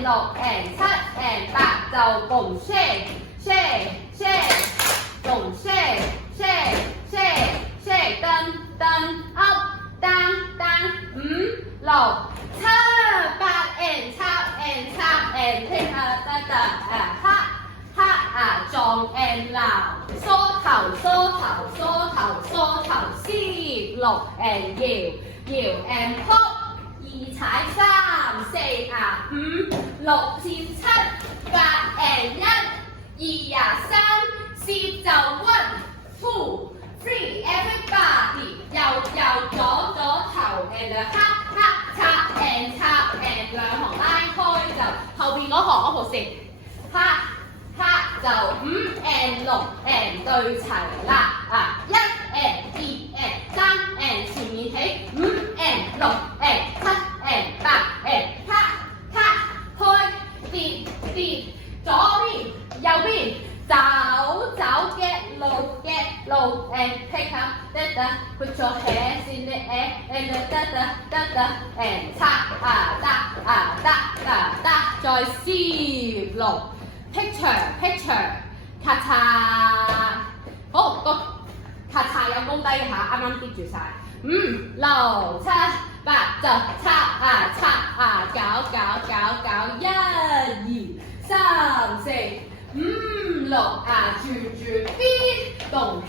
and 6 and 7 and 8就共 shake shake shake 共 shake shake shake shake 蹬蹬 up down down 5 6 7 8 and 插 and 插 and 聽撞 and 鬧梳頭梳頭梳頭梳頭絲6 and 搖 and pop 2踩3 4 5 6接7 8 and 1 2 3 4就 1 2 3 everybody 右左頭 and 插 and 插 and 兩行拉開就後邊嗰行 opposite 就5 and 6 and 對齊啦1 and 2 and 3 and 前面起5 and 6 and 7 and 8 and 開跌左邊右邊走 get low and pick up put your hands in the air and and 再試6 picture 咔嚓好個咔嚓有高低下啱啱跌住晒5 6 7 8就插搞1 2 3 4 5 6轉邊動氣